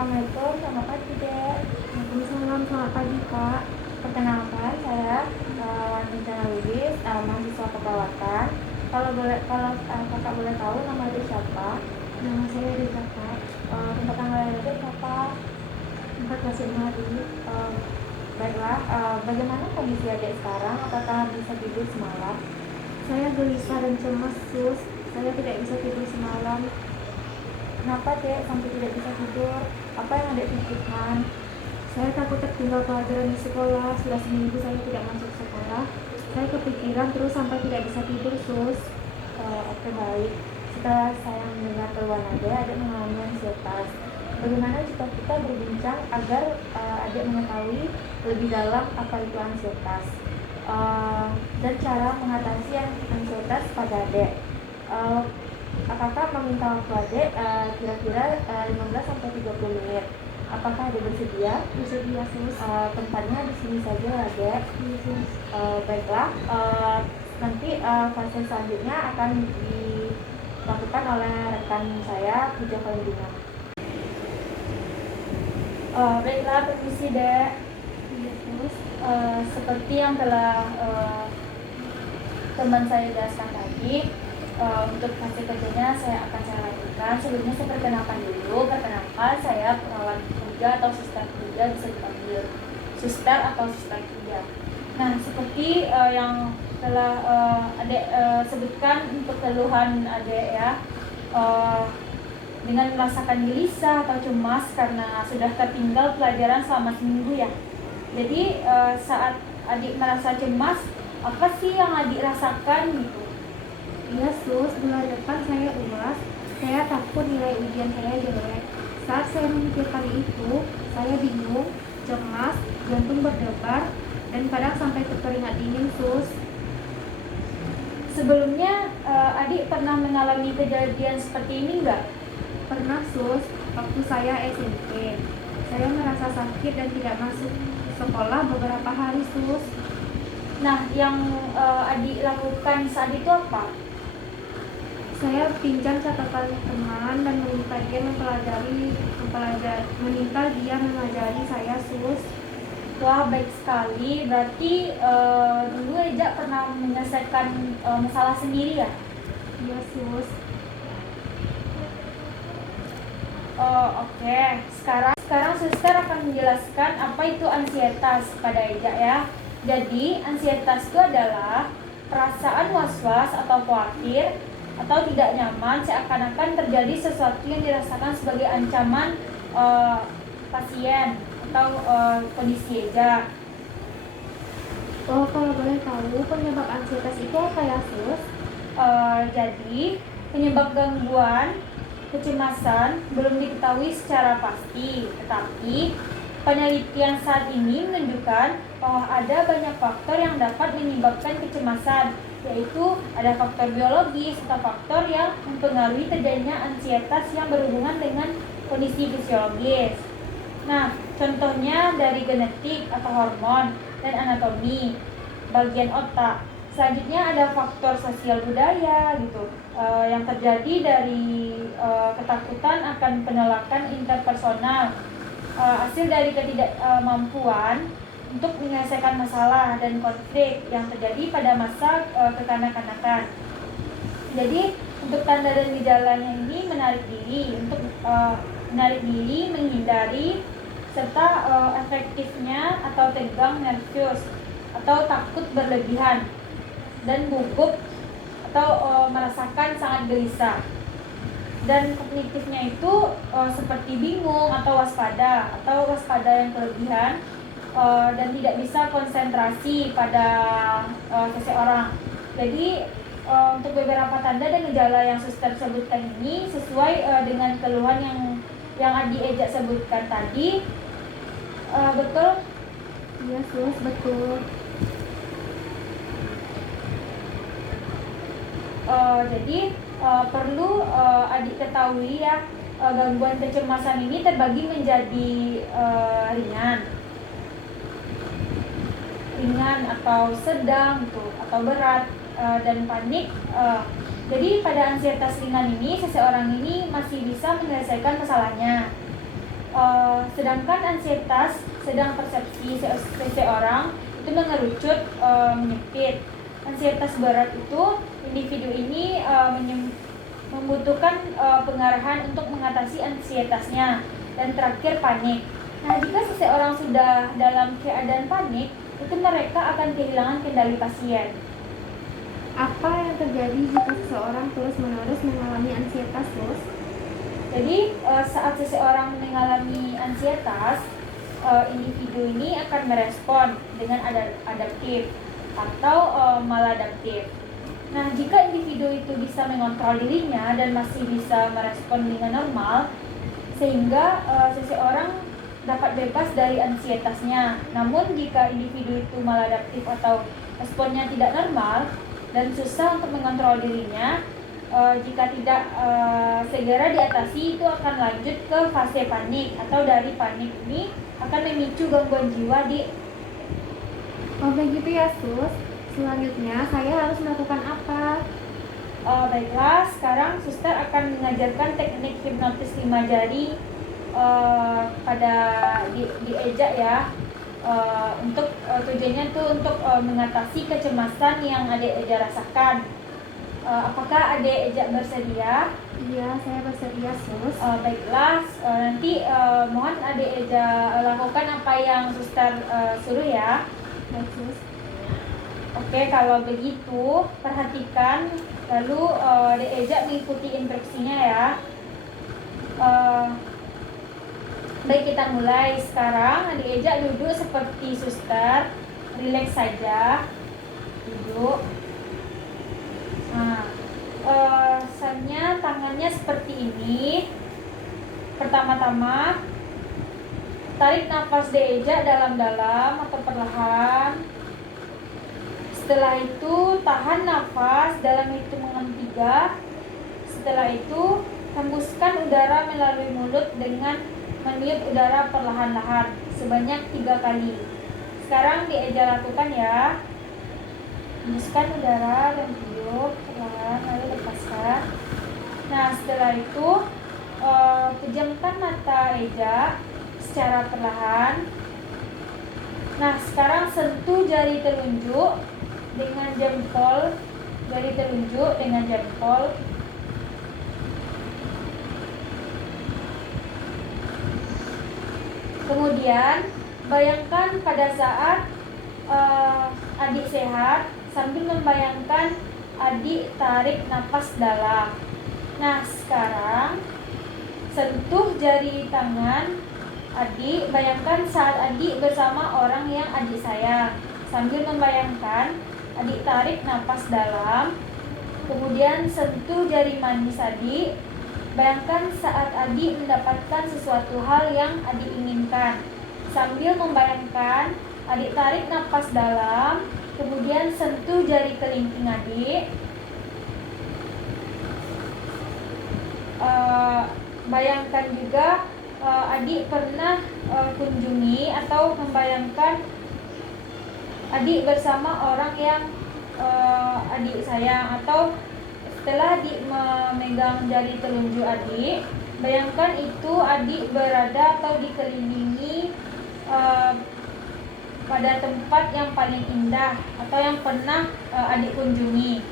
Assalamualaikum, selamat pagi Dek. Waalaikumsalam, selamat pagi Kak. Perkenalkan saya Wanita Lubis, mahasiswa keperawatan. Kalau kakak boleh tahu nama itu siapa? Nama saya Rita Kak. Tempat tanggal lahir siapa? 14 Januari. Eh, Baiklah, bagaimana kondisi adik sekarang? Apakah bisa tidur semalam? Saya gelisah dan cemas sus. Saya tidak bisa tidur semalam. Kenapa Dek sampai tidak bisa tidur? Apa yang adik pikirkan? Saya takut tertinggal pelajaran di sekolah. Sudah seminggu saya tidak masuk sekolah. Saya kepikiran terus sampai tidak bisa tidur sus. Oke baik. Setelah saya mendengar keluhan adik mengalami ansietas. Bagaimana jika kita berbincang agar adik mengetahui lebih dalam apa itu ansietas dan cara mengatasi ansietas pada adik. Kakak meminta waktu adik kira-kira 15-30 menit. Apakah adik bersedia? Bersedia sus. Tempatnya di sini saja adik. Iya, sus. Baiklah, nanti fase selanjutnya akan dilakukan oleh rekan saya, Puja Valentino. Baiklah, permisi Dek. Iya sus. Seperti yang telah teman saya jelaskan tadi, untuk fase kerjanya saya lakukan. Sebelumnya saya perkenalkan dulu. Perkenalkan, saya perawat kerja atau suster kerja, bisa dipanggil suster atau suster kerja. Nah, seperti yang telah adik sebutkan untuk keluhan adik ya, dengan merasakan gelisah atau cemas karena sudah tertinggal pelajaran selama seminggu ya. Jadi saat adik merasa cemas, apa sih yang adik rasakan gitu? Iya sus, bulan depan saya UAS. Saya takut nilai ujian saya jelek. Saat saya memikirkan itu, saya bingung, cemas, jantung berdebar, dan kadang sampai berkeringat dingin sus. Sebelumnya adik pernah mengalami kejadian seperti ini enggak? Pernah sus, waktu saya SMP. Saya merasa sakit dan tidak masuk sekolah beberapa hari sus. Nah, yang adik lakukan saat itu apa? Saya pinjam catatan teman dan meminta dia mengajari saya sus. Wah, baik sekali. Berarti dulu Eja pernah menyelesaikan masalah sendiri ya? Iya sus. Oke. Sekarang suster akan menjelaskan apa itu ansietas pada Eja ya. Jadi, ansietas itu adalah perasaan was-was atau khawatir atau tidak nyaman seakan-akan terjadi sesuatu yang dirasakan sebagai ancaman pasien atau kondisi Eja. Oh, kalau boleh tahu penyebab ansietas itu apa ya sus? Jadi, penyebab gangguan kecemasan belum diketahui secara pasti, tetapi penelitian saat ini menunjukkan bahwa ada banyak faktor yang dapat menyebabkan kecemasan, yaitu ada faktor biologis atau faktor yang mempengaruhi terjadinya ansietas yang berhubungan dengan kondisi fisiologis. Nah, contohnya dari genetik atau hormon dan anatomi bagian otak. Selanjutnya ada faktor sosial budaya gitu, yang terjadi dari ketakutan akan penolakan interpersonal, hasil dari ketidakmampuan untuk menyelesaikan masalah dan konflik yang terjadi pada masa kekanak-kanakan. Jadi untuk tanda dan gejalanya ini menarik diri, menghindari, serta efektifnya atau tegang, nervous atau takut berlebihan, dan gugup atau merasakan sangat gelisah. Dan kognitifnya itu seperti bingung atau waspada yang kelebihan, dan tidak bisa konsentrasi pada seseorang. Jadi untuk beberapa tanda dan gejala yang suster sebutkan ini sesuai dengan keluhan yang Adi Eja sebutkan tadi. Betul? Iya sus, betul. Jadi perlu adik ketahui ya, gangguan kecemasan ini terbagi menjadi ringan atau sedang gitu, atau berat, dan panik. Jadi pada ansietas ringan ini seseorang ini masih bisa menyelesaikan masalahnya. Sedangkan ansietas sedang persepsi seseorang itu mengerucut, menyempit. Ansietas berat itu individu ini membutuhkan pengarahan untuk mengatasi ansietasnya. Dan terakhir panik. Nah, jika seseorang sudah dalam keadaan panik, itu mereka akan kehilangan kendali pasien. Apa yang terjadi jika seseorang terus-menerus mengalami ansietas, Sus? Jadi saat seseorang mengalami ansietas, individu ini akan merespon dengan adaptif atau maladaptif. Nah, jika individu itu bisa mengontrol dirinya dan masih bisa merespon dengan normal, sehingga seseorang dapat bebas dari ansietasnya. Namun jika individu itu maladaptif atau responnya tidak normal dan susah untuk mengontrol dirinya, jika tidak segera diatasi, itu akan lanjut ke fase panik, atau dari panik ini akan memicu gangguan jiwa di. Oh begitu ya, Sus. Selanjutnya saya harus melakukan apa? Baiklah, sekarang suster akan mengajarkan teknik hipnotis 5 jari pada diejak ya. Untuk tujuannya tuh untuk mengatasi kecemasan yang adik Eja rasakan. Apakah adik Eja bersedia? Iya, saya bersedia, Sus. Baiklah, nanti mohon adik Eja lakukan apa yang suster suruh ya. Baik, Sus. Oke, kalau begitu perhatikan, lalu adik Eja mengikuti instruksinya ya. Baik, kita mulai sekarang. Adik Eja duduk seperti suster, rileks saja, duduk. Nah, tangannya seperti ini. Pertama-tama tarik nafas Adik Eja dalam-dalam atau perlahan. Setelah itu tahan nafas dalam hitungan 3. Setelah itu hembuskan udara melalui mulut dengan meniup udara perlahan-lahan sebanyak 3 kali. Sekarang Adik Eja lakukan ya. Hembuskan udara dan tiup perlahan, lalu lepaskan. Nah, setelah itu pejamkan mata Eja secara perlahan. Nah, sekarang sentuh jari telunjuk dengan jempol, jari telunjuk dengan jempol. Kemudian bayangkan pada saat adik sehat sambil membayangkan adik tarik nafas dalam. Nah, sekarang sentuh jari tangan adik, bayangkan saat adik bersama orang yang adik sayang. Sambil membayangkan adik tarik nafas dalam. Kemudian sentuh jari manis adik. Bayangkan saat adik mendapatkan sesuatu hal yang adik inginkan. Sambil membayangkan adik tarik nafas dalam. Kemudian sentuh jari kelingking adik. Bayangkan juga adik pernah kunjungi atau membayangkan adik bersama orang yang adik sayang, atau setelah adik memegang jari telunjuk adik, bayangkan itu adik berada atau dikelilingi pada tempat yang paling indah atau yang pernah adik kunjungi.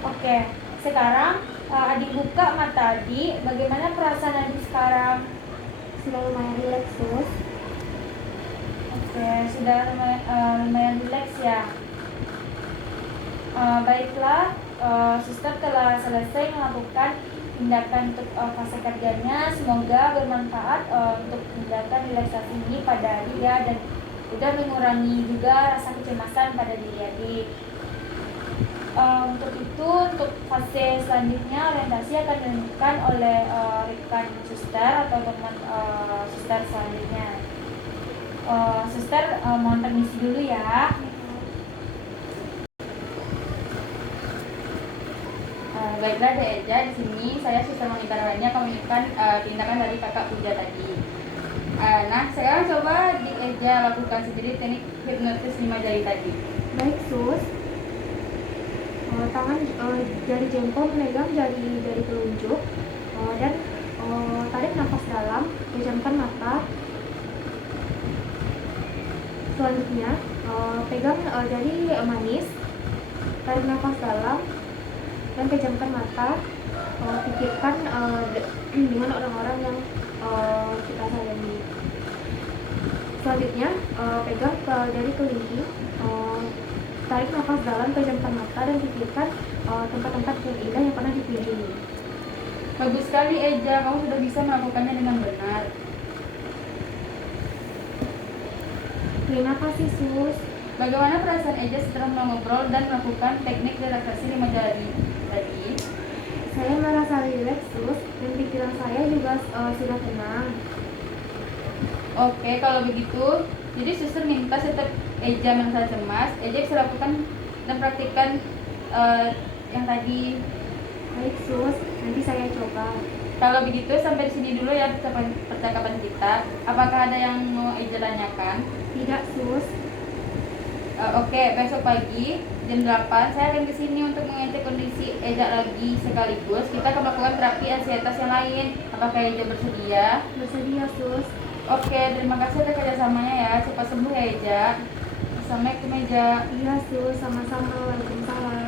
Oke, sekarang adik buka mata adik. Bagaimana perasaan adik sekarang? Sudah lumayan rileks, Sus. Oke, sudah lumayan rileks ya. Baiklah, suster telah selesai melakukan tindakan untuk fase kerjanya. Semoga bermanfaat untuk tindakan relaksasi ini pada adik ya, dan sudah mengurangi juga rasa kecemasan pada diri adik. Untuk itu, untuk fase selanjutnya orientasi akan dilakukan oleh rekan suster atau teman suster selanjutnya. Suster mohon permisi dulu ya. Baiklah Dek Eja, di sini saya Suster Monika Rawani akan menunjukkan tindakan dari kakak Puja tadi. Nah, sekarang coba Dek Eja lakukan sendiri teknik hipnotis 5 jari tadi. Baik, Sus. Tangan jari jempol memegang jari telunjuk dan Tarik nafas dalam, pejamkan mata. Selanjutnya, pegang jari manis, tarik nafas dalam, dan pejamkan mata. Pikirkan dengan orang-orang yang kita sayangi. Selanjutnya, pegang ke jari kelingking, tarik nafas dalam, pejamkan mata, dan pikirkan tempat-tempat yang indah yang pernah dikunjungi. Bagus sekali Eja, kamu sudah bisa melakukannya dengan benar. Terima kasih Sus. Bagaimana perasaan Eja setelah mengobrol dan melakukan teknik relaksasi 5 jari tadi? Saya merasa rileks Sus, dan pikiran saya juga sudah tenang. Oke, kalau begitu, jadi suster minta setiap Eja merasa cemas, Eja bisa lakukan dan praktikkan yang tadi. Baik Sus, nanti saya coba. Kalau begitu, sampai di sini dulu ya percakapan kita. Apakah ada yang mau Eja tanyakan? Tidak Sus. Oke, besok pagi jam 8 saya akan kesini untuk mengecek kondisi Eja lagi, sekaligus kita akan melakukan terapi ansietas yang lain. Apakah Eja bersedia? Bersedia Sus. Oke, terima kasih atas kerjasamanya ya. Cepat sembuh ya Eja. Assalamualaikum Eja. Iya Sus, sama-sama. Waalaikumsalam.